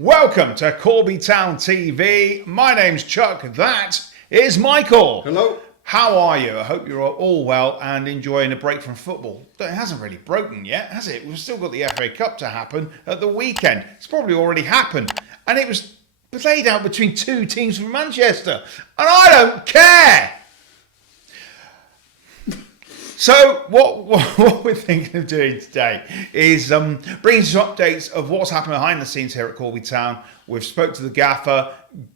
Welcome to Corby Town TV. My name's Chuck. That is Michael. Hello. How are you? I hope you're all well and enjoying a break from football. It hasn't really broken yet, has it? We've still got the FA Cup to happen at the weekend. It's probably already happened. And it was played out between two teams from Manchester. And I don't care. So what we're thinking of doing today is bringing some updates of what's happening behind the scenes here at Corby Town. We've spoke to the gaffer.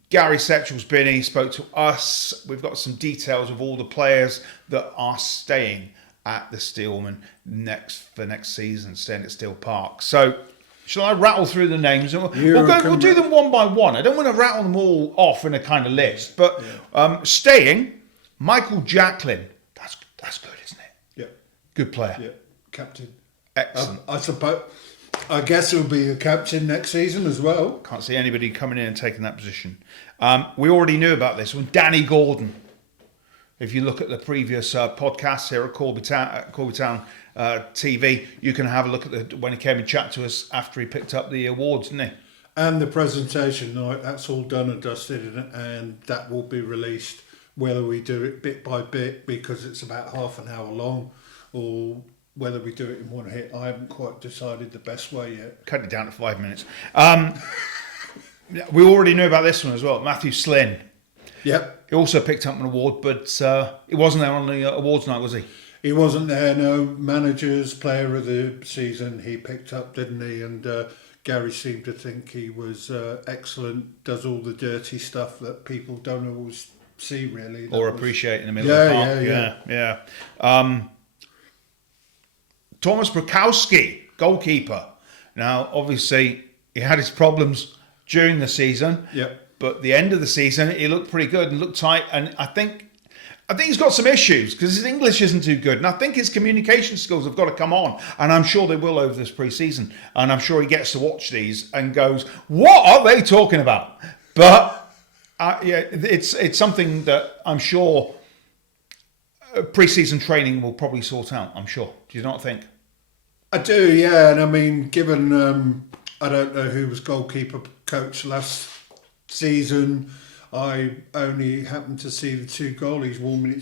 Gary Setchell's been in. He spoke to us. We've got some details of all the players that are staying at the Steelman for next season, staying at Steel Park. So shall I rattle through the names? We'll do them one by one. I don't want to rattle them all off in a kind of list. But staying, Michael Jacklin. That's good, isn't it? Yeah. Good player. Yeah. Captain. Excellent. I guess he'll be a captain next season as well. Can't see anybody coming in and taking that position. We already knew about this one. Danny Gordon. If you look at the previous podcasts here at Corby Town TV, you can have a look at when he came and chat to us after he picked up the awards, didn't he? And the presentation night, that's all done and dusted, and that will be released. Whether we do it bit by bit because it's about half an hour long, or whether we do it in one hit, I haven't quite decided the best way yet. Cut it down to 5 minutes. We already knew about this one as well. Matthew Slynn. Yep. He also picked up an award, but he wasn't there on the awards night, was he? He wasn't there, no. Manager's player of the season he picked up, didn't he? And Gary seemed to think he was excellent, does all the dirty stuff that people don't always see, really. Or appreciate in the middle of the park. Yeah. Thomas Brokowski, goalkeeper. Now, obviously, he had his problems during the season. Yep. But the end of the season, he looked pretty good and looked tight. And I think he's got some issues because his English isn't too good. And I think his communication skills have got to come on. And I'm sure they will over this pre-season. And I'm sure he gets to watch these and goes, what are they talking about? But it's something that I'm sure pre-season training will probably sort out, I'm sure. Do you not think? I do, yeah. And I mean, given I don't know who was goalkeeper coach last season, I only happened to see the two goalies warming up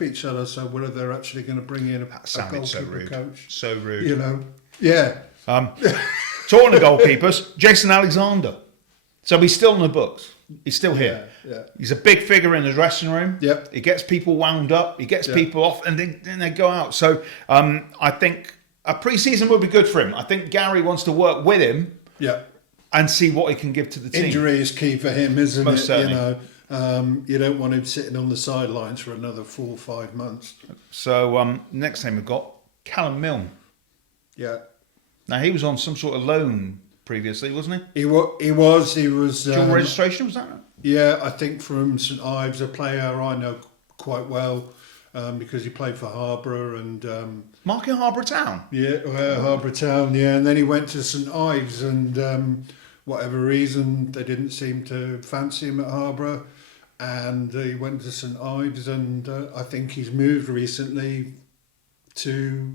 each other. So whether they're actually going to bring in a goalkeeper coach. So rude. Yeah. Talking of goalkeepers, Jason Alexander. So he's still in the books. He's still here. Yeah. He's a big figure in the dressing room. Yep. He gets people wound up. He gets people off, and then they go out. So I think a pre-season would be good for him. I think Gary wants to work with him. Yeah. And see what he can give to the team. Injury is key for him, isn't Most it? Certainly. You don't want him sitting on the sidelines for another 4 or 5 months. So next name we've got Callum Milne. Yeah. Now he was on some sort of loan previously, wasn't he? He was. Dual registration, was that right? Yeah, I think from St Ives, a player I know quite well because he played for Harborough and... Marking Harborough Town? Yeah, Harborough Town, yeah. And then he went to St Ives and whatever reason, they didn't seem to fancy him at Harborough. And he went to St Ives and I think he's moved recently to...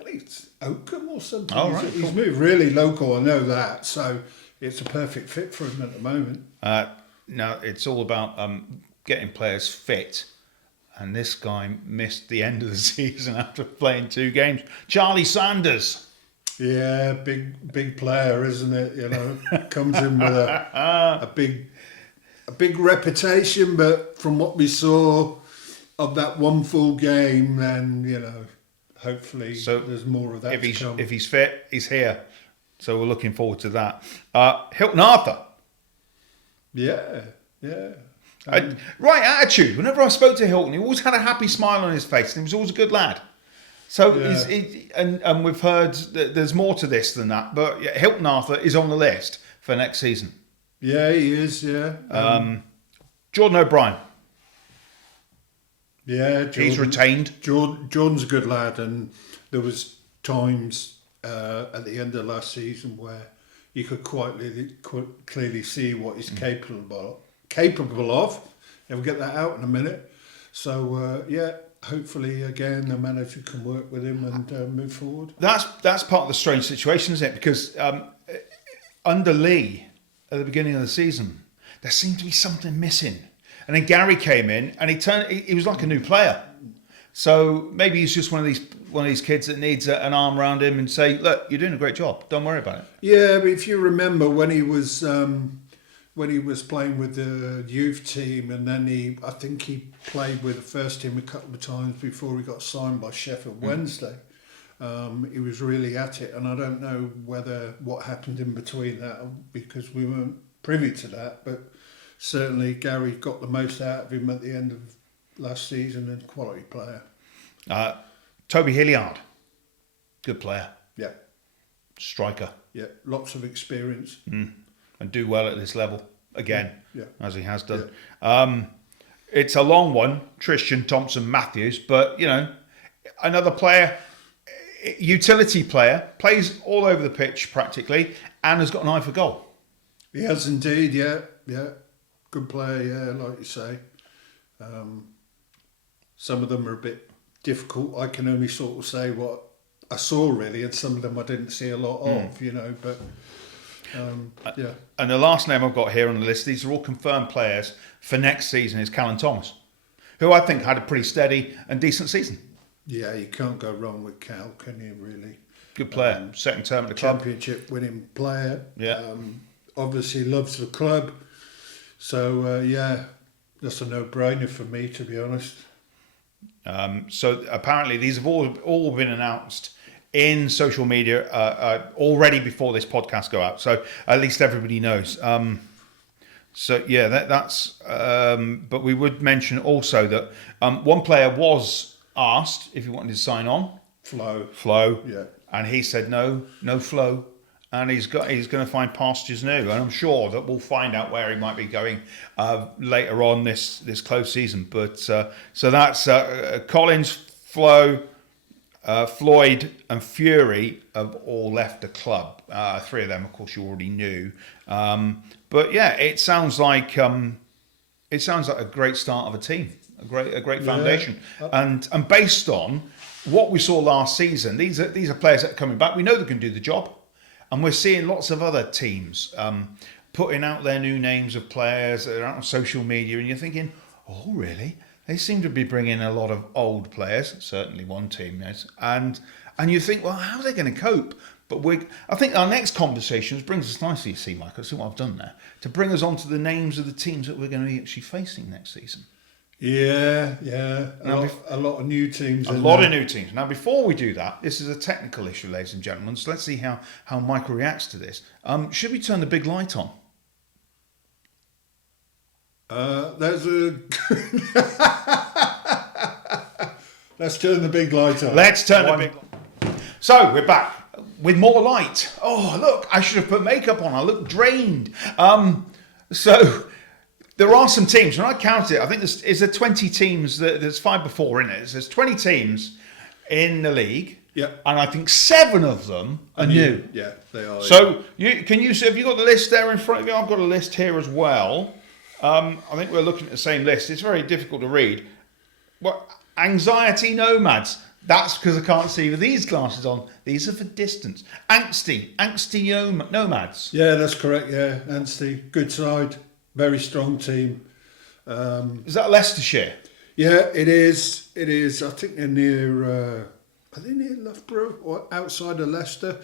I think it's Oakham or something. Oh, right. He's moved really local, I know that. So it's a perfect fit for him at the moment. Now, it's all about getting players fit. And this guy missed the end of the season after playing 2 games. Charlie Sanders. Yeah, big player, isn't it? Comes in with a big reputation, but from what we saw of that one full game, then hopefully there's more of that to come. If he's fit, he's here. So we're looking forward to that. Hilton Arthur. Yeah. Right attitude. Whenever I spoke to Hilton, he always had a happy smile on his face, and he was always a good lad. So, and we've heard that there's more to this than that. But Hilton Arthur is on the list for next season. Yeah, he is. Yeah. Jordan O'Brien. Yeah, he's retained. Jordan's a good lad, and there was times at the end of last season where you could quite clearly see what he's capable of. And we'll get that out in a minute. So hopefully again the manager can work with him and move forward. That's part of the strange situation, isn't it? Because under Lee at the beginning of the season, there seemed to be something missing. And then Gary came in and he was like a new player. So maybe he's just one of these kids that needs an arm around him and say, look, you're doing a great job. Don't worry about it. Yeah, but if you remember when he was playing with the youth team, and then I think he played with the first team a couple of times before he got signed by Sheffield Wednesday. He was really at it, and I don't know what happened in between that, because we weren't privy to that, but certainly Gary got the most out of him at the end of last season, and quality player. Toby Hilliard, good player. Yeah. Striker. Yeah, lots of experience. And do well at this level again, as he has done. Yeah. It's a long one, Tristan Thompson-Matthews, but, another player, utility player, plays all over the pitch practically, and has got an eye for goal. He has indeed, yeah. Good player, yeah, like you say. Some of them are a bit difficult. I can only sort of say what I saw, really, and some of them I didn't see a lot of, but... yeah. And the last name I've got here on the list, these are all confirmed players for next season, is Callum Thomas, who I think had a pretty steady and decent season. Yeah, you can't go wrong with Cal, can you, really? Good player, second term at the club. Championship winning player. Yeah. Obviously loves the club. So, that's a no-brainer for me, to be honest. So apparently these have all been announced in social media already before this podcast go out, so at least everybody knows. That's. But we would mention also that one player was asked if he wanted to sign on. Flo. Yeah. And he said no Flo, and he's going to find pastures new, and I'm sure that we'll find out where he might be going later on this close season. But so that's Collins, Flo. Floyd and Fury have all left the club. 3 of them, of course, you already knew. But yeah, it sounds like a great start of a team, a great foundation. And based on what we saw last season, these are players that are coming back. We know they can do the job, and we're seeing lots of other teams putting out their new names of players that are out on social media, and you're thinking, oh, really? They seem to be bringing a lot of old players, certainly one team is, and you think, well, how are they going to cope? But I think our next conversations brings us nicely, you see, Michael, see what I've done there, to bring us on to the names of the teams that we're going to be actually facing next season. Yeah. A lot of new teams. A lot of new teams. Now, before we do that, this is a technical issue, ladies and gentlemen, so let's see how Michael reacts to this. Should we turn the big light on? Let's turn the big light on. Let's turn the big light. So we're back with more light. Oh, look, I should have put makeup on. I look drained. So there are some teams. When I counted it, I think there's 20 teams. There's 5 before in it. There's 20 teams in the league. Yeah. And I think 7 of them are new. Yeah, they are. So have you got the list there in front of you? I've got a list here as well. I think we're looking at the same list. It's very difficult to read. Well, anxiety nomads. That's because I can't see with these glasses on. These are for distance. Angsty nomads. Yeah, that's correct. Yeah, Angsty, good side, very strong team. Is that Leicestershire? Yeah, it is. It is. I think they're near. Are they near Loughborough or outside of Leicester?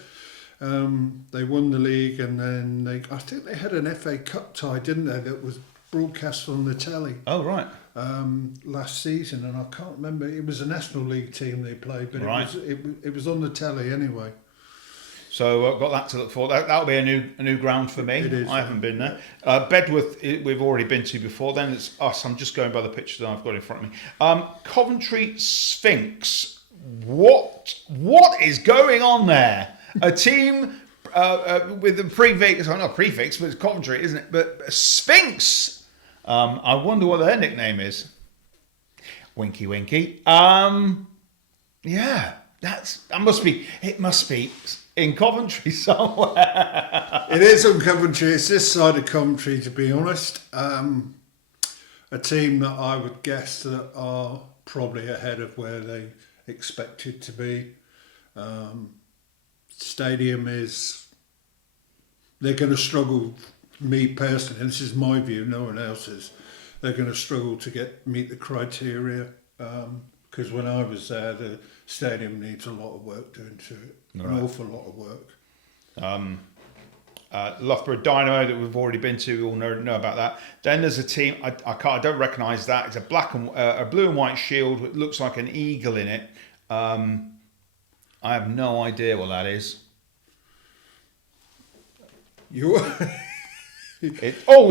They won the league, and then I think they had an FA Cup tie, didn't they? That was broadcast on the telly. Oh, right. Last season, and I can't remember. It was a National League team they played, but right. it was on the telly anyway. So I've got that to look for. That'll be a new ground for me. It is. I haven't been there. Bedworth, we've already been to before. Then it's us. I'm just going by the pictures that I've got in front of me. Coventry Sphinx. What is going on there? A team with the prefix, not prefix, but it's Coventry, isn't it? But Sphinx. I wonder what their nickname is. Winky winky. Yeah, it must be in Coventry somewhere. It is in Coventry. It's this side of Coventry, to be honest. A team that I would guess that are probably ahead of where they expected to be. Stadium is they're going to struggle. Me personally, and this is my view, no one else's. They're going to struggle to meet the criteria because when I was there, the stadium needs a lot of work doing to it, an awful lot of work. Loughborough Dynamo that we've already been to, we all know about that. Then there's a team I don't recognise that. It's a blue and white shield. It looks like an eagle in it. I have no idea what that is.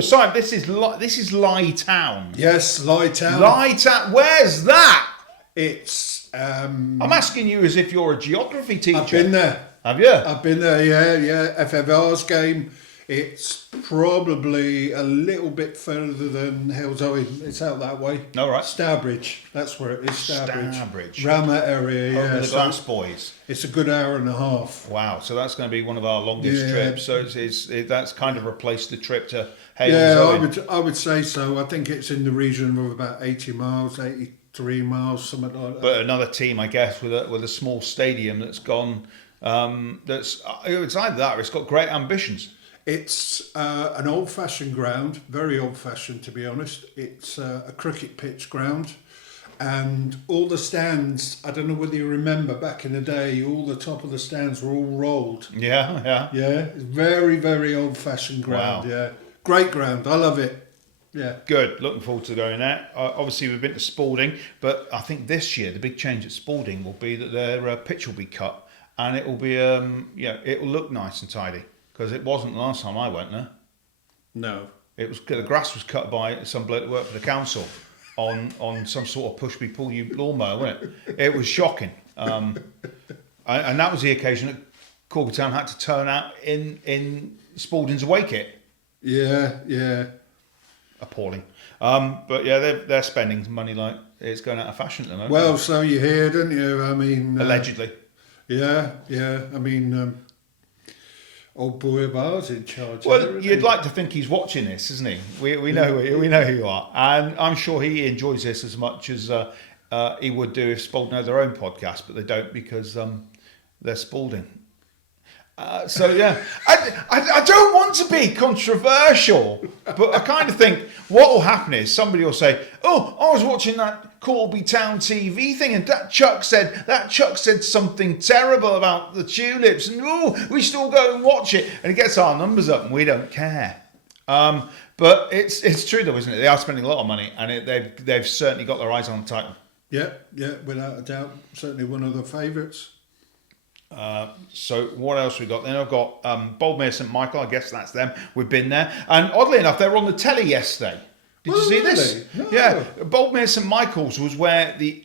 Simon, this is Lye Town. Yes, Lye Town. Lye Town. Where's that? It's. I'm asking you as if you're a geography teacher. I've been there. Have you? I've been there. Yeah. FFR's game. It's probably a little bit further than Hills Owen. It's out that way. All right. Stourbridge. That's where it is. Stourbridge. Around that area. Over Yeah. the Glass Boys. It's a good hour and a half. Wow. So that's going to be one of our longest trips. So that's kind of replaced the trip to Hales Owen. I would say so. I think it's in the region of about 80 miles, 83 miles, something like that. But another team, I guess, with a small stadium that's gone. It's either that or it's got great ambitions. It's an old-fashioned ground, very old-fashioned to be honest. It's a cricket pitch ground, and all the stands, I don't know whether you remember back in the day, all the top of the stands were all rolled. Yeah. It's very, very old-fashioned ground. Wow. Yeah, great ground. I love it. Yeah. Good. Looking forward to going there. Obviously, we've been to Spalding, but I think this year the big change at Spalding will be that their pitch will be cut, and it will be it will look nice and tidy. Because it wasn't the last time I went there. No. It was the grass was cut by some bloke that worked for the council on some sort of push me pull you lawnmower, wasn't it? It was shocking. And that was the occasion that Corby Town had to turn out in Spalding's away kit. Yeah. Appalling. But yeah, they're spending money like it's going out of fashion at the moment. Well, so you hear, don't you? I mean, allegedly. Yeah. I mean. Old boy of ours in charge. Well, you'd like to think he's watching this, isn't he? We know who you are, and I'm sure he enjoys this as much as he would do if Spalding had their own podcast, but they don't because they're Spalding. So yeah, I don't want to be controversial, but I kind of think what will happen is somebody will say, "Oh, I was watching that Corby Town TV thing, and that Chuck said something terrible about the tulips, and we should all go and watch it." And it gets our numbers up, and we don't care. But it's true though, isn't it? They are spending a lot of money, and they've certainly got their eyes on the title. Yeah, without a doubt, certainly one of the favourites. So what else we got? Then I've got Boldmere St Michael. I guess that's them. We've been there, and oddly enough, they were on the telly yesterday. Did you see this? No. Yeah, Boldmere St Michael's was where the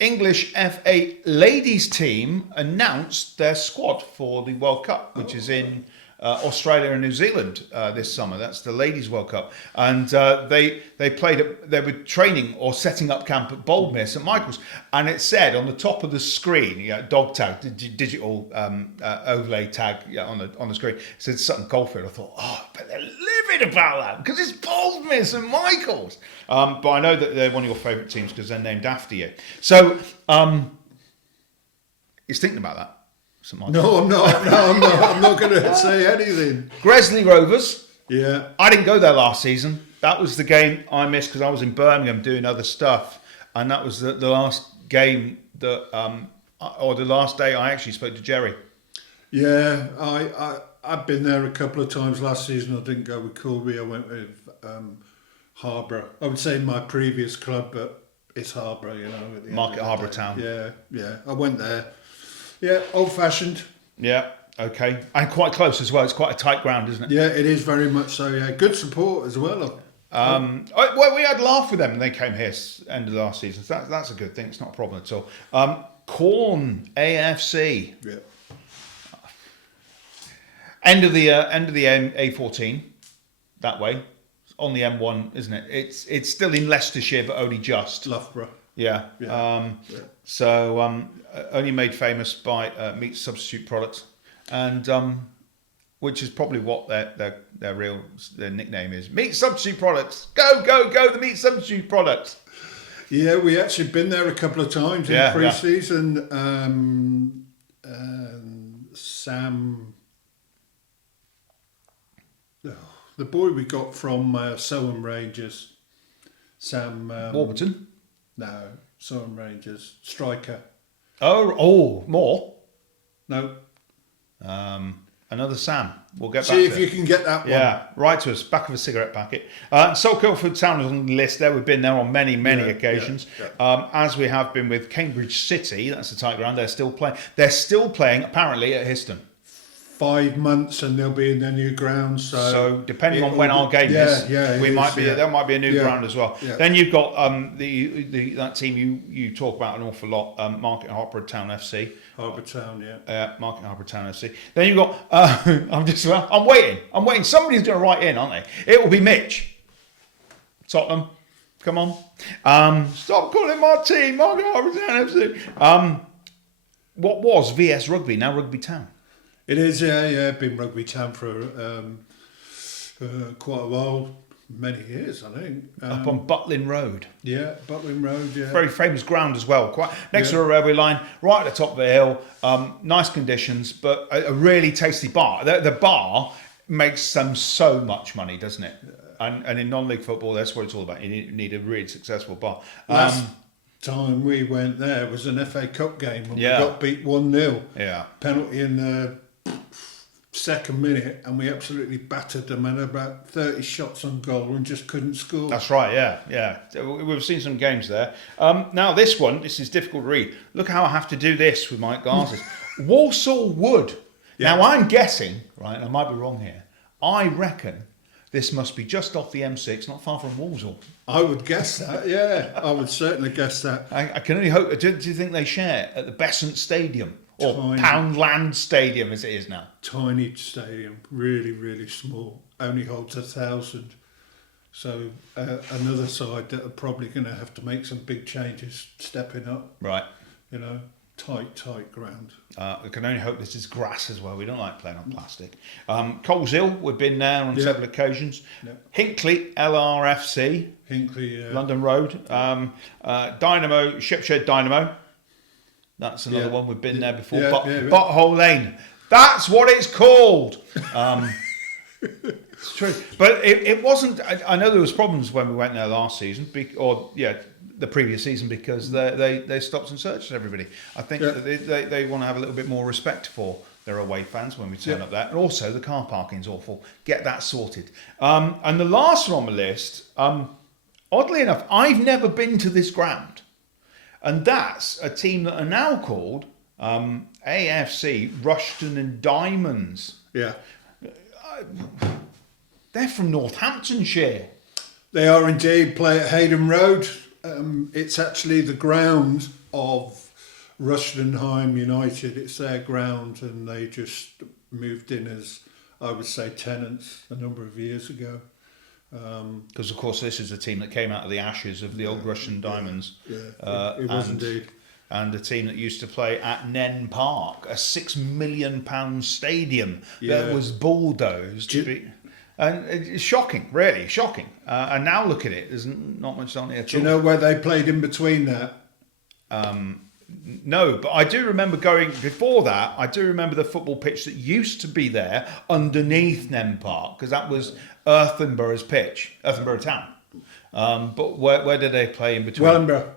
English FA ladies team announced their squad for the World Cup, which is in Australia and New Zealand this summer. That's the Ladies World Cup, and they were training or setting up camp at Boldmere St Michael's, and it said on the top of the screen, dog tag, digital overlay tag on the screen, it said Sutton Coldfield. I thought, but they're livid about that because it's Boldmere St Michael's. But I know that they're one of your favourite teams because they're named after you. So he's thinking about that. No, I'm not. I'm not going to say anything. Gresley Rovers. Yeah. I didn't go there last season. That was the game I missed because I was in Birmingham doing other stuff, and that was the last game that, or the last day I actually spoke to Jerry. Yeah, I've been there a couple of times last season. I didn't go with Corby. I went with Harborough. I would say my previous club, but it's Harborough, at the Market Harborough Town. Yeah. I went there. Yeah, old-fashioned. Yeah, okay. And quite close as well. It's quite a tight ground, isn't it? Yeah, it is very much so, yeah. Good support as well. Well, we had a laugh with them when they came here end of last season. So that's a good thing. It's not a problem at all. Corn AFC. Yeah. End of the A14, that way. It's on the M1, isn't it? It's still in Leicestershire, but only just. Loughborough. Yeah. So only made famous by meat substitute products, and which is probably what their nickname is. Meat substitute products. Go! The meat substitute products. Yeah, we actually been there a couple of times in pre-season. Sam. The boy we got from Soham Rangers, Sam. Warburton. No, Soham Rangers striker. More. No. Another Sam. We'll get back See to if it. you can get that one. Yeah, write to us. Back of a cigarette packet. Salford Town is on the list there. We've been there on many occasions. Yeah. As we have been with Cambridge City. That's the tight ground. They're still playing. They're still playing apparently at Histon. 5 months and they'll be in their new ground. So depending on when our game is, there might be a new ground as well. Yeah. Then you've got that team you talk about an awful lot, Market Harbour Town FC. Harbour Town, yeah. Market Harbour Town FC. Then you've got I'm waiting. Somebody's going to write in, aren't they? It will be Mitch. Tottenham. Come on. Stop calling my team Market Harbour Town FC. What was VS Rugby, now Rugby Town. It is, yeah. Been Rugby Town for quite a while, many years, I think. Up on Butlin Road. Yeah, Butlin Road, yeah. Very famous ground as well. Quite next to a railway line, right at the top of the hill. Nice conditions, but a really tasty bar. The bar makes them so much money, doesn't it? And in non-league football, that's what it's all about. You need a really successful bar. Last time we went there was an FA Cup game and we got beat 1-0. Yeah. Penalty in the second minute, and we absolutely battered them and about 30 shots on goal and just couldn't score. That's right, yeah. We've seen some games there. Now this is difficult to read. Look how I have to do this with my glasses. Walsall Wood. Yeah. Now I'm guessing, right, I might be wrong here, I reckon this must be just off the M6, not far from Walsall. I would guess that, yeah. I would certainly guess that. I can only hope. Do you think they share at the Besant Stadium? Or Tiny. Poundland Stadium as it is now? Tiny stadium, really, really small. Only holds 1,000. So another side that are probably going to have to make some big changes, stepping up. Right. Tight ground. I can only hope this is grass as well. We don't like playing on plastic. Coleshill, we've been there on several occasions. Yep. Hinckley, LRFC. Hinckley, London Road. Dynamo, Shipshed Dynamo. That's another one. We've been there before. Butthole Lane. That's what it's called. It's true. But it wasn't... I know there was problems when we went there last season. The previous season, because they stopped and searched everybody. I think that they want to have a little bit more respect for their away fans when we turn up there. And also, the car parking's awful. Get that sorted. And the last one on the list, oddly enough, I've never been to this ground. And that's a team that are now called AFC Rushton and Diamonds. Yeah. They're from Northamptonshire. They are indeed, play at Hayden Road. It's actually the ground of Rushdenheim United. It's their ground, and they just moved in as, I would say, tenants a number of years ago. Because, of course, this is a team that came out of the ashes of the old Russian Diamonds. Yeah, it was indeed. And a team that used to play at Nen Park, a £6 million stadium that was bulldozed. And it's shocking, really shocking. And now look at it, there's not much on it at all. Do you know where they played in between that? No, but I do remember going before that. I do remember the football pitch that used to be there underneath Nen Park, because that was Earthenborough's pitch, Earthenborough Town. But where did they play in between? Wellingborough.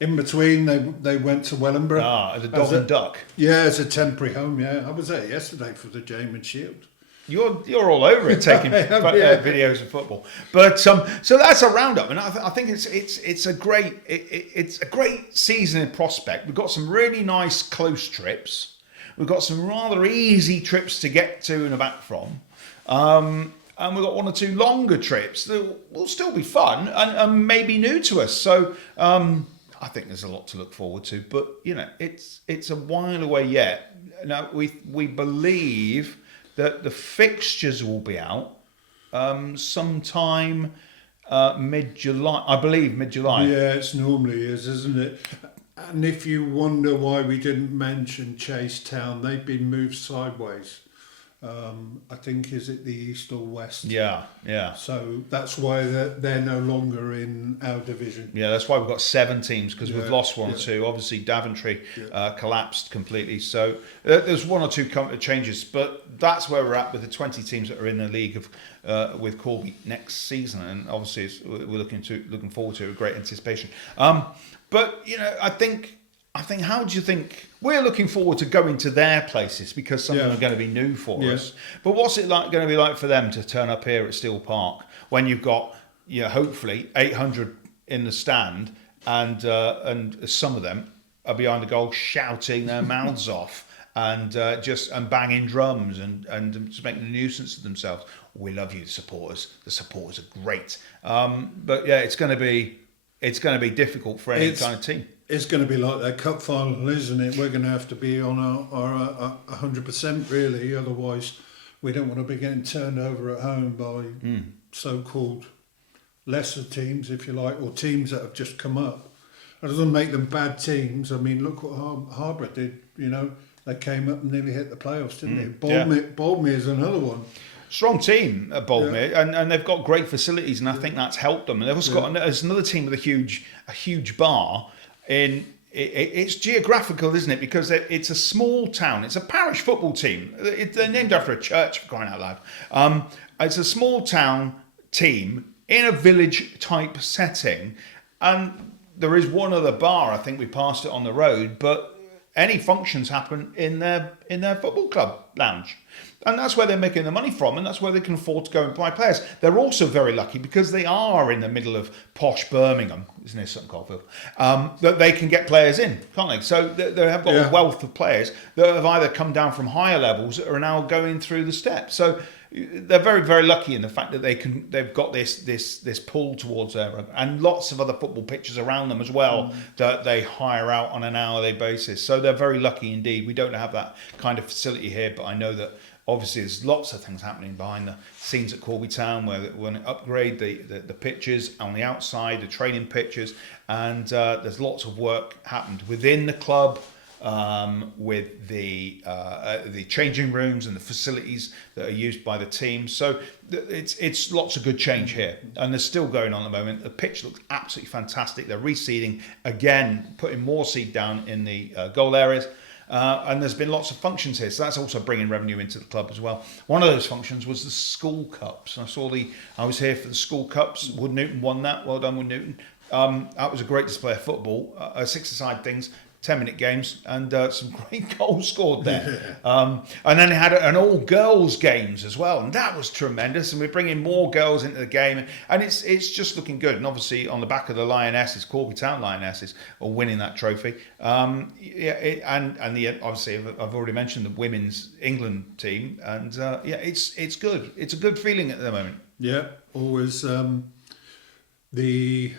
In between, they went to Wellingborough. The Dog and Duck. Yeah, as a temporary home. Yeah, I was there yesterday for the Jamin Shield. You're all over it, taking videos of football. But so that's a roundup, and I think it's a great season in prospect. We've got some really nice close trips. We've got some rather easy trips to get to and back from, and we've got one or two longer trips that will still be fun and maybe new to us. So I think there's a lot to look forward to. But it's a while away yet. Now we believe that the fixtures will be out sometime mid-July. I believe mid-July. Yeah, it normally is, isn't it? And if you wonder why we didn't mention Chase Town, they've been moved sideways. I think, is it the East or West? Yeah, yeah. So that's why they're no longer in our division. Yeah, that's why we've got 7 teams, because we've lost one or yeah. two. Obviously, Daventry collapsed completely. So there's 1 or 2 changes, but that's where we're at with the 20 teams that are in the league with Corby next season. And obviously, we're looking forward to it with great anticipation. But I think, how do you think we're looking forward to going to their places, because some of them are going to be new for us. But what's it going to be like for them to turn up here at Steel Park when you've got hopefully 800 in the stand, and some of them are behind the goal shouting their mouths off and banging drums and just making a nuisance of themselves. We love you, the supporters. The supporters are great. But yeah, it's going to be difficult for any kind of team. It's going to be like that cup final, isn't it? We're going to have to be on our 100% really, otherwise we don't want to be getting turned over at home by so-called lesser teams, if you like, or teams that have just come up. It doesn't make them bad teams. I mean, look what Harbour did. They came up and nearly hit the playoffs, didn't they? Boldmere is another one. Strong team at Boldmere, and they've got great facilities, and I think that's helped them. And they've also got another team with a huge bar. It's geographical, isn't it? Because it's a small town. It's a parish football team. They're named after a church, for crying out loud. It's a small town team in a village type setting, and there is one other bar. I think we passed it on the road, but any functions happen in their football club lounge. And that's where they're making the money from, and that's where they can afford to go and buy players. They're also very lucky because they are in the middle of posh Birmingham, isn't it, Sutton Coldfield, that they can get players in, can't they? So they have got a wealth of players that have either come down from higher levels or are now going through the steps. So they're very, very lucky in the fact that they've got this pull towards there, and lots of other football pitches around them as well that they hire out on an hourly basis. So they're very lucky indeed. We don't have that kind of facility here, but I know that obviously there's lots of things happening behind the scenes at Corby Town, where they want to upgrade the pitches on the outside, the training pitches, and there's lots of work happened within the club. With the changing rooms and the facilities that are used by the team, so it's lots of good change here, and there's still going on at the moment. The pitch looks absolutely fantastic. They're reseeding again, putting more seed down in the goal areas, and there's been lots of functions here, so that's also bringing revenue into the club as well. One of those functions was the school cups. I was here for the school cups. Wood Newton won that. Well done, Wood Newton. That was a great display of football. 6-a-side things. 10-minute games, and some great goals scored there. And then they had an all-girls games as well, and that was tremendous. And we're bringing more girls into the game, and it's just looking good. And obviously, on the back of the Lionesses, Corby Town Lionesses, are winning that trophy. Obviously, I've already mentioned the women's England team, and it's good. It's a good feeling at the moment. Yeah, always the.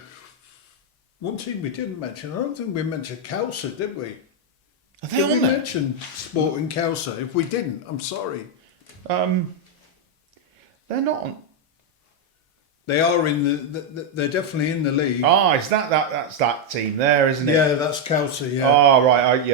One team we didn't mention, I don't think we mentioned Kelso, did we? Are they did on we there? mention Sporting Kelso? If we didn't, I'm sorry. They're not on. They are in they're definitely in the league. Oh, is that's that team there, isn't it? Yeah, that's Kelso, yeah. Oh, right,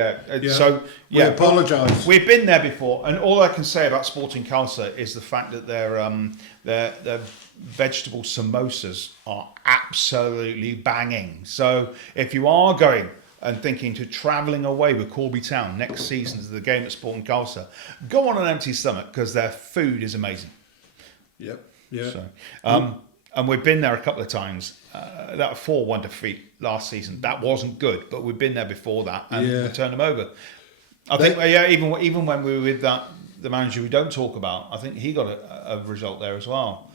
So, we apologise. We've been there before, and all I can say about Sporting Kelso is the fact that their vegetable samosas are absolutely banging. So if you are going and thinking to travelling away with Corby Town next season to the game at Sporting Kelso, go on an empty stomach, because their food is amazing. Yep, yeah. So, and we've been there a couple of times. That 4-1 defeat last season, that wasn't good, but we've been there before that, and we turned them over. I think even when we were with the manager we don't talk about, I think he got a result there as well.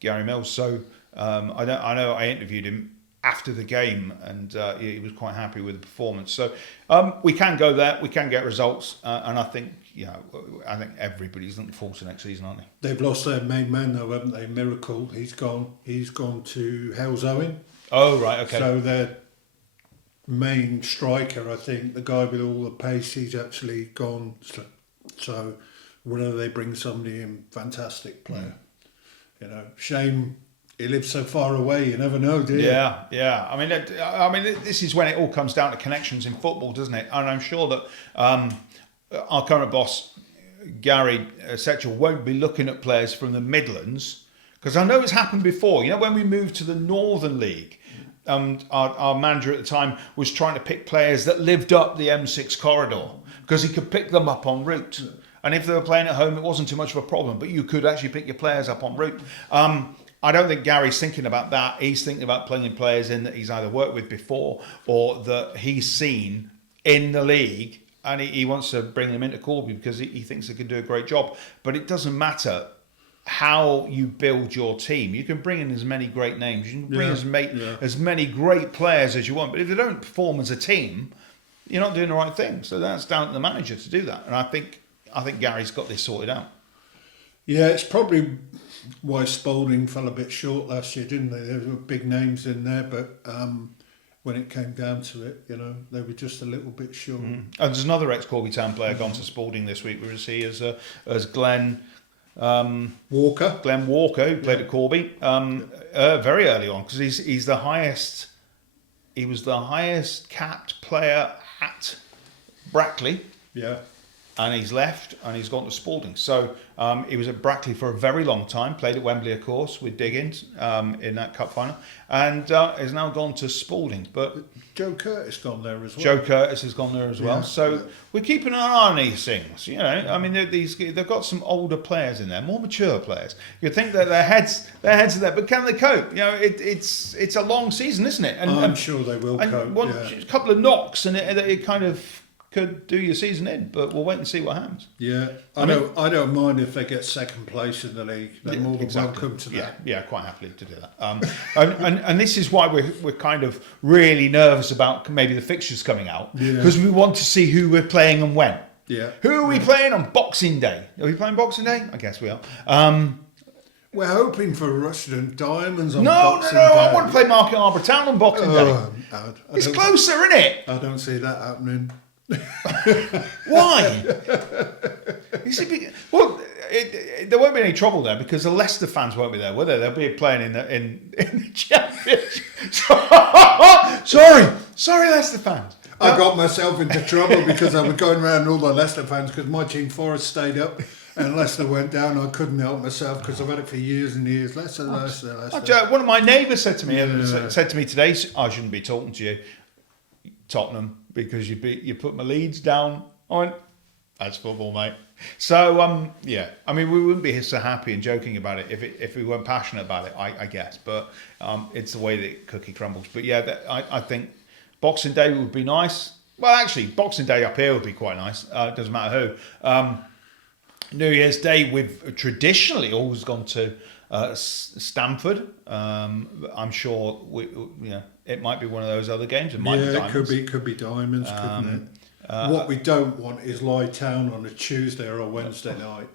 Gary Mills. So I know I interviewed him after the game, and he was quite happy with the performance. So we can go there, we can get results, and I think everybody's looking forward to next season, aren't they? They've lost their main man though, haven't they? Miracle. He's gone to Hell's Owen. Oh right, okay. So their main striker, I think, the guy with all the pace, he's actually gone. So whether they bring somebody in, fantastic player. Shame he lives so far away. You never know, do you? Yeah. I mean, this is when it all comes down to connections in football, doesn't it? And I'm sure that our current boss Gary Setchell won't be looking at players from the Midlands, because I know it's happened before. You know, when we moved to the Northern League, our manager at the time was trying to pick players that lived up the M6 corridor because he could pick them up en route. And if they were playing at home, it wasn't too much of a problem, but you could actually pick your players up en route. I don't think Gary's thinking about that. He's thinking about playing players in that he's either worked with before or that he's seen in the league, and he wants to bring them into Corby because he thinks they can do a great job. But it doesn't matter how you build your team. You can bring in as many great names, you can bring as many great players as you want, but if they don't perform as a team, you're not doing the right thing. So that's down to the manager to do that, and I think Gary's got this sorted out. Yeah, it's probably why Spalding fell a bit short last year, didn't they? There were big names in there, but when it came down to it, you know, they were just a little bit short. And there's another ex-Corby Town player gone to Spalding this week. We will see as Glenn Walker. Glenn Walker, who played at Corby very early on, because he's the highest. He was the highest capped player at Brackley. Yeah. And he's left and he's gone to Spalding. So he was at Brackley for a very long time, played at Wembley, of course, with Diggins in that cup final, and has now gone to Spalding. But Joe Curtis gone there as well. Joe Curtis has gone there as well. Yeah, So we're keeping an eye on these things. You know, I mean, they've got some older players in there, more mature players. You'd think that their heads are there, but can they cope? You know, it's a long season, isn't it? And I'm sure they will cope. A couple of knocks and it kind of could do your season in, but we'll wait and see what happens. Yeah, I don't mind if they get second place in the league. They're more than welcome to that. Yeah, quite happily to do that. And this is why we're kind of really nervous about maybe the fixtures coming out, because we want to see who we're playing and when. Yeah. Who are we playing on Boxing Day? Are we playing Boxing Day? I guess we are. We're hoping for Rushden Diamonds on No, Boxing Day. I want to play Market Harbour Town on Boxing Day. It's closer, isn't it? I don't see that happening. Why? Well, there won't be any trouble there because the Leicester fans won't be there, will they? They'll be playing in the Championship. Sorry, Leicester fans. I got myself into trouble because I was going around all the Leicester fans because my team Forest stayed up and Leicester went down. I couldn't help myself because I've had it for years and years. Leicester. One of my neighbours said to me today, I shouldn't be talking to you, Tottenham, because you put my Leeds down. I went, that's football, mate. So I mean, we wouldn't be so happy and joking about it if we weren't passionate about it, I guess. But it's the way that cookie crumbles. But yeah, I think Boxing Day would be nice. Well, actually, Boxing Day up here would be quite nice. It doesn't matter who. New Year's Day, we've traditionally always gone to Stamford. I'm sure it might be one of those other games. It might be Diamonds. It could be Diamonds, couldn't it? What we don't want is Lie Town on a Tuesday or a Wednesday night.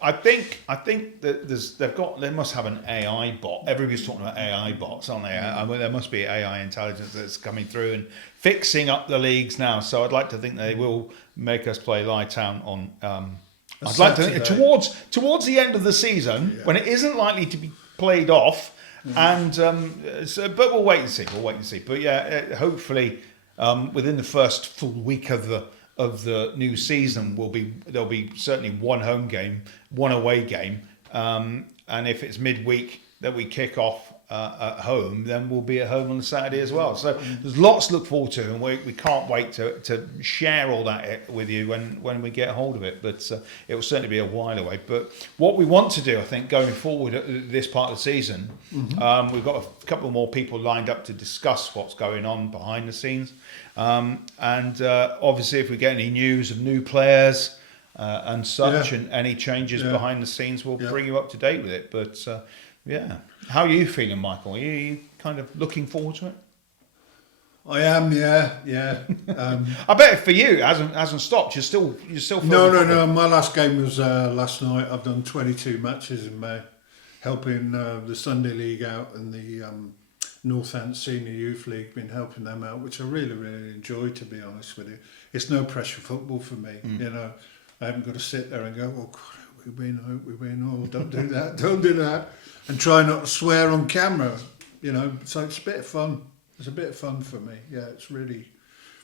I think that they must have an AI bot. Everybody's talking about AI bots, aren't they? I mean, there must be AI intelligence that's coming through and fixing up the leagues now. So I'd like to think they will make us play Lie Town on. I'd like to think towards the end of the season when it isn't likely to be played off, and but we'll wait and see. But yeah, hopefully within the first full week of the new season, there'll be certainly one home game, one away game, and if it's midweek that we kick off at home, then we'll be at home on the Saturday as well. So there's lots to look forward to, and we can't wait to share all that with you when we get hold of it. But it will certainly be a while away. But what we want to do, I think, going forward at this part of the season, we've got a couple more people lined up to discuss what's going on behind the scenes. And obviously, if we get any news of new players and such, and any changes behind the scenes, we'll bring you up to date with it. But yeah. How are you feeling, Michael? Are you kind of looking forward to it? I am, yeah. I bet for you, it hasn't stopped. You're still. No. My last game was last night. I've done 22 matches in May, helping the Sunday League out and the Northants Senior Youth League. Been helping them out, which I really, really enjoy. To be honest with you, it's no pressure football for me. You know, I haven't got to sit there and go, "Oh God, we win. Oh, don't do that. Don't do that." And try not to swear on camera, you know. So it's a bit of fun. It's a bit of fun for me. Yeah, it's really,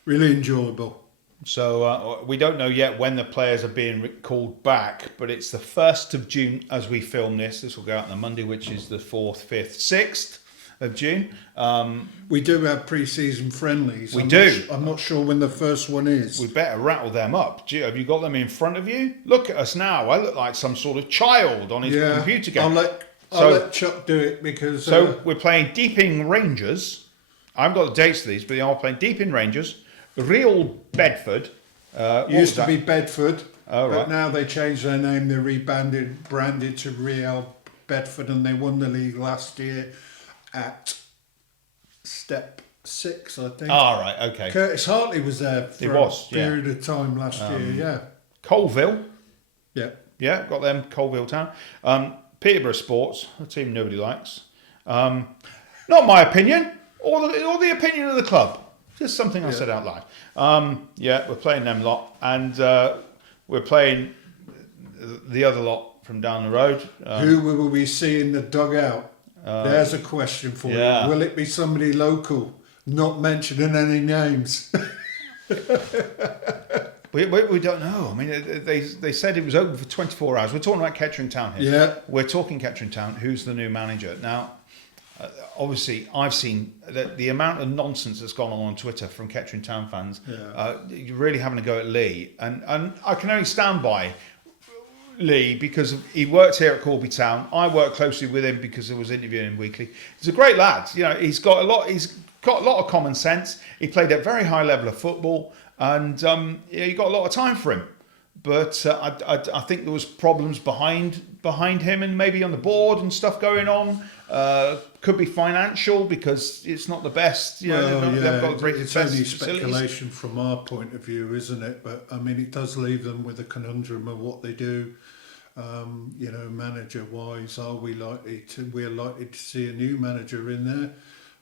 really enjoyable. So we don't know yet when the players are being called back, but it's the 1st of June as we film this. This will go out on a Monday, which is the 4th, 5th, 6th of June. We do have pre-season friendlies. I'm not sure when the first one is. We better rattle them up. Have you got them in front of you? Look at us now. I look like some sort of child on his computer game. I'll let Chuck do it because... So we're playing Deeping Rangers. I haven't got the dates for these, but they are playing Deeping Rangers. Real Bedford. Used to be Bedford, right. But now they changed their name. They branded to Real Bedford, and they won the league last year at step 6, I think. Oh, right, okay. Curtis Hartley was there for a period of time last year, yeah. Colville. Yeah. Yeah, got them, Colville Town. Peterborough Sports, a team nobody likes. Not my opinion, or the opinion of the club. Just something I said out loud. We're playing them lot, and we're playing the other lot from down the road. Who will we see in the dugout? There's a question for you. Will it be somebody local? Not mentioning any names. We don't know. I mean, they said it was open for 24 hours. We're talking about Kettering Town here. Yeah. We're talking Kettering Town. Who's the new manager? Now, obviously, I've seen the amount of nonsense that's gone on Twitter from Kettering Town fans. You're really having a go at Lee. And I can only stand by Lee because he worked here at Corby Town. I worked closely with him because I was interviewing him weekly. He's a great lad. You know, he's got a lot of common sense. He played at a very high level of football, and you got a lot of time for him. But I think there was problems behind him and maybe on the board and stuff going on. Could be financial because it's not the best. You know, they've got it's only speculation from our point of view, isn't it? But I mean, it does leave them with a conundrum of what they do. Manager-wise, we're likely to see a new manager in there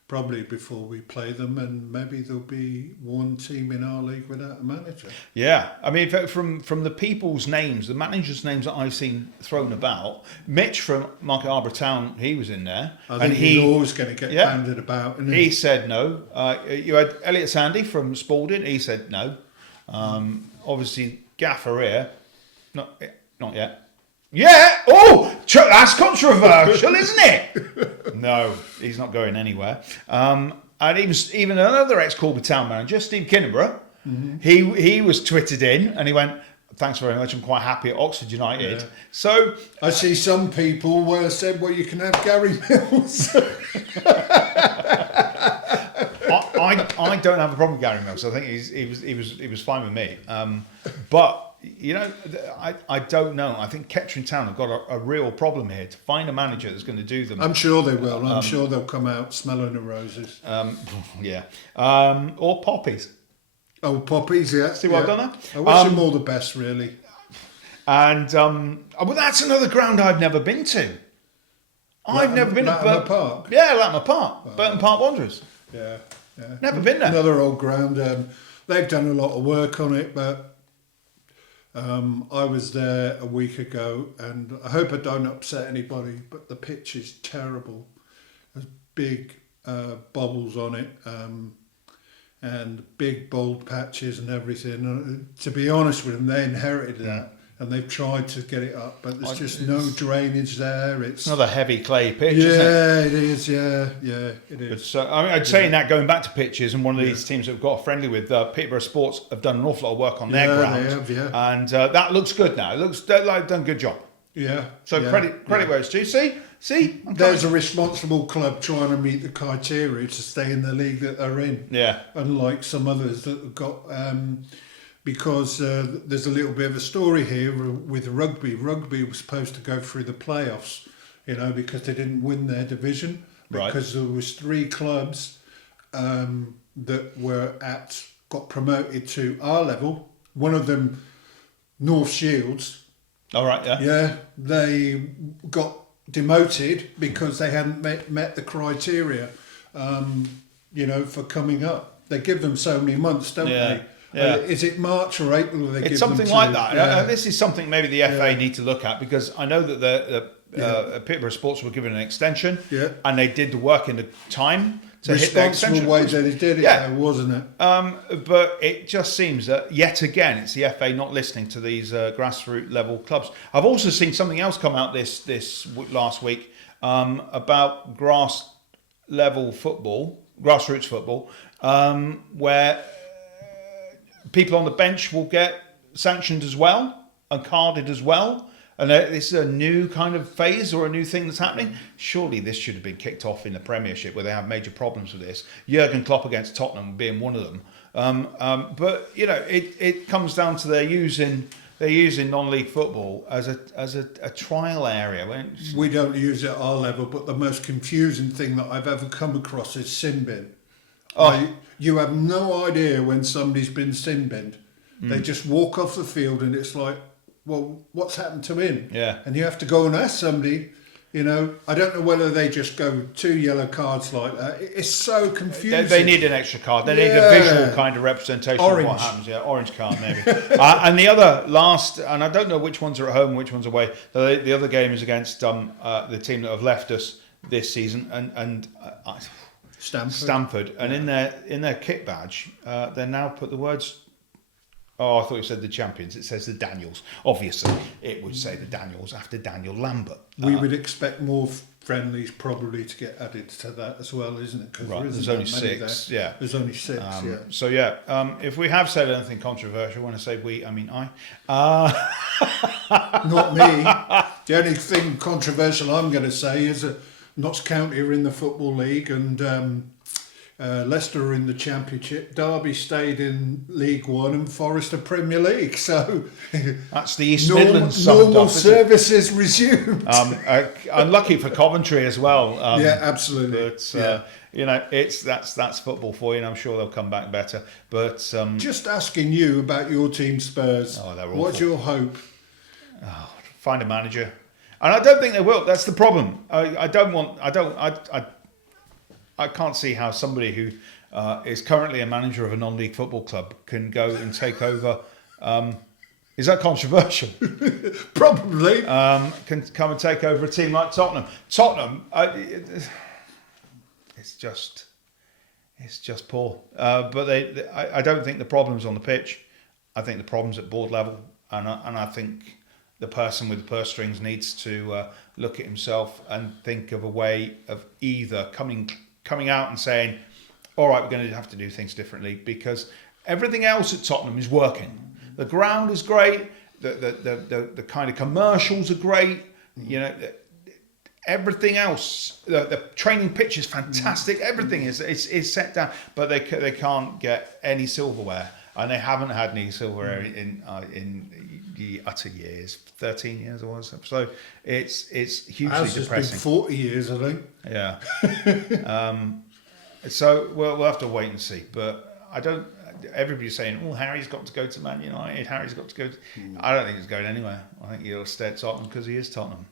probably before we play them, and maybe there'll be one team in our league without a manager. Yeah, I mean, from the people's names, the managers' names that I've seen thrown about, Mitch from Market Harbour Town, he was in there. I think he's always going to get banded about, isn't he? He said no. You had Elliot Sandy from Spalding, he said no. Obviously, Gaffer here, not yet. Yeah. Oh, that's controversial, isn't it? No, he's not going anywhere. And even another ex-Corby Town manager, Steve Kinneborough, he was twittered in, and he went, "Thanks very much. I'm quite happy at Oxford United." Yeah. So I see some people said, "Well, you can have Gary Mills." I don't have a problem with Gary Mills. I think he was fine with me. But you know, I don't know. I think Kettering Town have got a real problem here to find a manager that's going to do them. I'm sure they will. I'm sure they'll come out smelling the roses. Or poppies. Oh, poppies, yeah. See what I've done there? I wish them all the best, really. And well, that's another ground I've never been to. I've never been to Latimer Park. Yeah, Latimer Park, Burton Park Wanderers. Yeah. Never been there. Another old ground. They've done a lot of work on it, but I was there a week ago, and I hope I don't upset anybody, but the pitch is terrible. There's big bubbles on it, and big bold patches and everything. To be honest with them, they inherited that, and they've tried to get it up, but there's just no drainage there. It's another heavy clay pitch, isn't it? Yeah, it is. Yeah, it is. But, I mean, I'd say that going back to pitches, and one of these teams that we've got a friendly with, Peterborough Sports, have done an awful lot of work on their ground. They have, yeah. And that looks good now. It looks like they've done a good job. Yeah. So credit where it's due. See, there's a responsible club trying to meet the criteria to stay in the league that they're in. Yeah. Unlike some others that have got, because there's a little bit of a story here with rugby. Rugby was supposed to go through the playoffs, because they didn't win their division. Because there was 3 clubs that got promoted to our level. One of them, North Shields. All right, yeah. Yeah, they got demoted because they hadn't met the criteria, for coming up. They give them so many months, don't they? Yeah. Is it March or April they give them? It's something like that. Yeah. This is something maybe the FA need to look at, because I know that the Peterborough Sports were given an extension, and they did the work in the time. to hit their extension. Responsible way that he did it, Yeah. though, wasn't it? But it just seems that yet again it's the FA not listening to these grassroots level clubs. I've also seen something else come out last week about grassroots football, where people on the bench will get sanctioned as well and carded as well. And this is a new kind of phase or a new thing that's happening. Surely this should have been kicked off in the Premiership, where they have major problems with this. Jurgen Klopp against Tottenham being one of them. But you know, it comes down to they're using non-league football as a trial area. We don't use it at our level, but the most confusing thing that I've ever come across is sin bin. You have no idea when somebody's been sin binned. They just walk off the field and it's like, well, what's happened to him? Yeah. And you have to go and ask somebody, you know, I don't know whether they just go 2 yellow cards like that. It's so confusing. They need an extra card. They need a visual kind of representation of what happens. Yeah, orange card maybe. And the other and I don't know which ones are at home, which ones are away. The other game is against the team that have left us this season, and Stamford. And in their kit badge, they now put the words. Oh, I thought you said the champions. It says the Daniels. Obviously, it would say the Daniels after Daniel Lambert. We would expect more friendlies probably to get added to that as well, isn't it? Right, there's only 6. Yeah, there's only 6. Yeah. So if we have said anything controversial, when I say we, I mean I. Not me. The only thing controversial I'm going to say is that Notts County are in the Football League and Leicester are in the Championship. Derby stayed in League One and Forest are Premier League. So that's the East Midlands. Normal services resumed. Unlucky for Coventry as well. Yeah, absolutely. But you know, that's football for you, and I'm sure they'll come back better. But just asking you about your team, Spurs. Oh, they're awful. What's your hope? Find a manager, and I don't think they will. That's the problem. I can't see how somebody who is currently a manager of a non-league football club can go and take over. Is that controversial? Probably. Can come and take over a team like Tottenham. Tottenham, it's just poor. But I don't think the problem's on the pitch. I think the problem's at board level, and I think the person with the purse strings needs to look at himself and think of a way of either coming out and saying, all right, we're going to have to do things differently, because everything else at Tottenham is working. The ground is great. The kind of commercials are great. You know, everything else. The training pitch is fantastic. Everything is set down, but they can't get any silverware, and they haven't had any silverware in the utter years. 13 years or so. So it's hugely depressing. It's been 40 years, I think. Yeah. So we'll have to wait and see. But I don't. Everybody's saying, "Oh, Harry's got to go to Man United. Harry's got to go." I don't think he's going anywhere. I think he'll stay at Tottenham because he is Tottenham,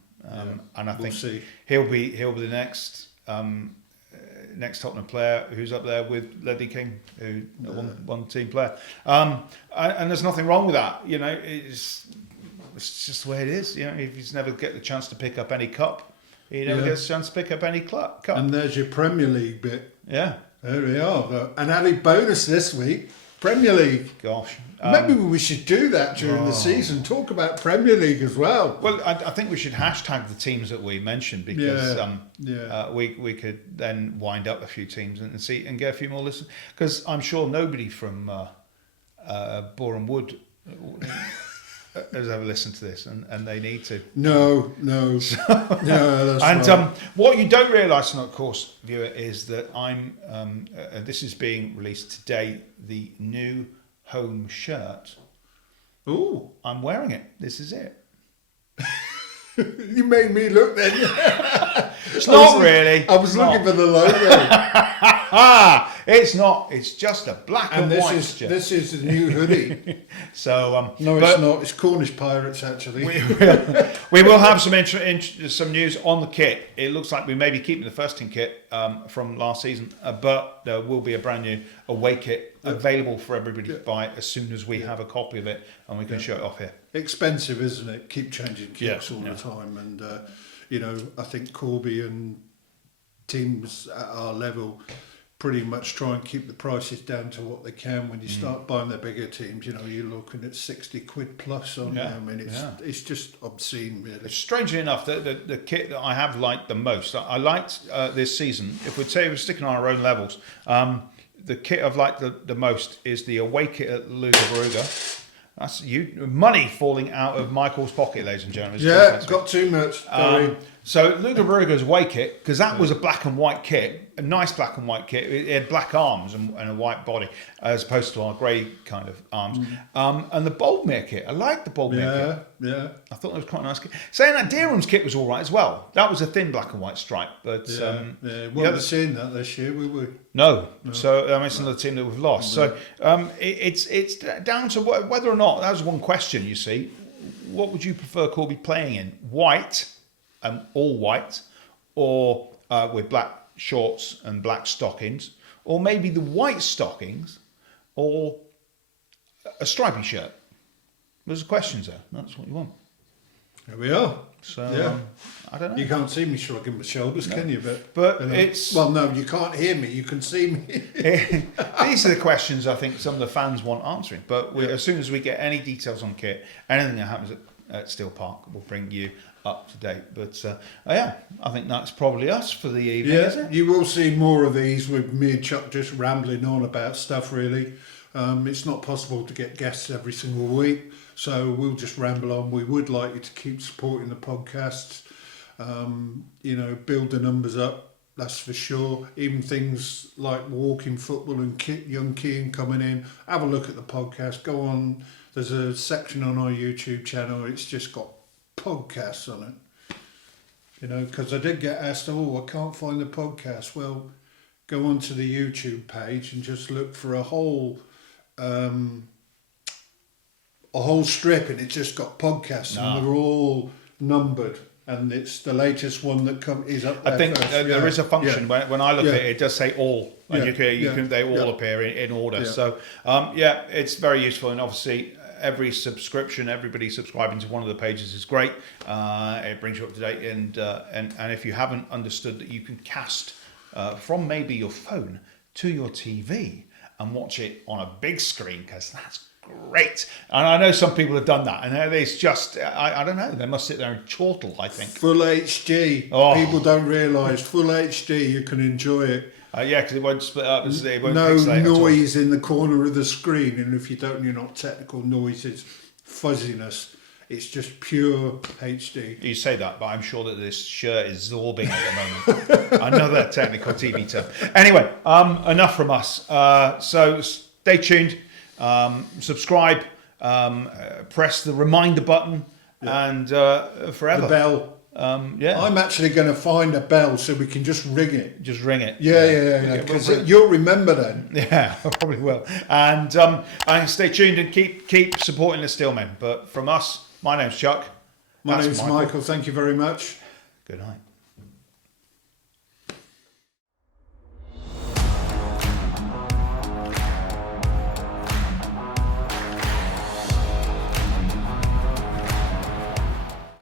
and I think he'll be the next Tottenham player who's up there with Ledley King, who one team player. And there's nothing wrong with that. You know, it's just the way it is. You know, if he's never get the chance to pick up any cup, he never gets a chance to pick up any cup. And there's your Premier League bit. Yeah. There we are. An added bonus this week, Premier League. Gosh. Maybe we should do that during the season. Talk about Premier League as well. Well, I think we should hashtag the teams that we mentioned, because we could then wind up a few teams and see and get a few more listeners. Because I'm sure nobody from Boreham Wood has ever listened to this, and they need to. No. That's and right. What you don't realise, and of course, viewer, is that I'm. This is being released today. The new home shirt. Ooh, I'm wearing it. This is it. You made me look then. It's not really. I was looking for the logo. It's not. It's just a black and white shirt. This is the new hoodie. So no, it's not. It's Cornish Pirates actually. We will have some news on the kit. It looks like we may be keeping the first team kit from last season, but there will be a brand new away kit available for everybody to buy as soon as we have a copy of it, and we can show it off here. Expensive, isn't it? Keep changing kits all the time, and I think Corby and teams at our level, pretty much try and keep the prices down to what they can. When you start buying the bigger teams, you're looking at 60 quid plus on them. I mean, it's just obscene, really. Strangely enough, the kit that I have liked the most, I liked this season, if we're sticking on our own levels, the kit I've liked the most is the away kit at Luga Baruga. That's money falling out of Michael's pocket, ladies and gentlemen. Yeah, got too much. So Luga Baruga's away kit, because that was a black and white kit, a nice black and white kit. It had black arms and a white body, as opposed to our grey kind of arms. And the Boldmere kit, I liked the Boldmere kit. Yeah. I thought it was quite a nice kit. Saying that, Derham's kit was all right as well. That was a thin black and white stripe. But we haven't seen that this year, will we? No. So it's another team that we've lost. So it's down to whether or not, that was one question, you see. What would you prefer Corby playing in? White, all white, or with black shorts and black stockings, or maybe the white stockings, or a stripy shirt? There's questions there. That's what you want. There we are. So I don't know. You can't see me shrugging my shoulders, can you? But it's... Well, no, you can't hear me. You can see me. These are the questions I think some of the fans want answering. But as soon as we get any details on kit, anything that happens at Steel Park, we'll bring you up to date. But I think that's probably us for the evening, isn't it? You will see more of these with me and Chuck just rambling on about stuff, really. It's not possible to get guests every single week, so we'll just ramble on. We would like you to keep supporting the podcasts, build the numbers up, that's for sure. Even things like walking football and young Keane coming in, have a look at the podcast, go on. There's a section on our YouTube channel, it's just got podcasts on it. Because I did get asked, I can't find the podcast. Well, go onto the YouTube page and just look for a whole strip, and it's just got podcasts, and they're all numbered, and it's the latest one that is up there. I think first. there is a function when I look at it does say all, and they all appear in order. Yeah. So it's very useful, and obviously every subscription, everybody subscribing to one of the pages is great. It brings you up to date, and if you haven't understood that you can cast from maybe your phone to your TV and watch it on a big screen, because that's great. And I know some people have done that, and it's just, I don't know, they must sit there and chortle, I think. Full HD. People don't realise, full HD, you can enjoy it. Because it won't split up. It won't no pixelate noise in the corner of the screen, and if you're not technical noises, fuzziness. It's just pure HD. You say that, but I'm sure that this shirt is zorbing at the moment. Another technical TV term. Anyway, enough from us. So stay tuned, subscribe, press the reminder button, and forever. The bell. I'm actually going to find a bell so we can just ring it. Just ring it. Yeah. Because you'll remember then. Yeah, I probably will. And stay tuned and keep supporting the Steelmen. But from us, my name's Chuck. My name's Michael. Thank you very much. Good night.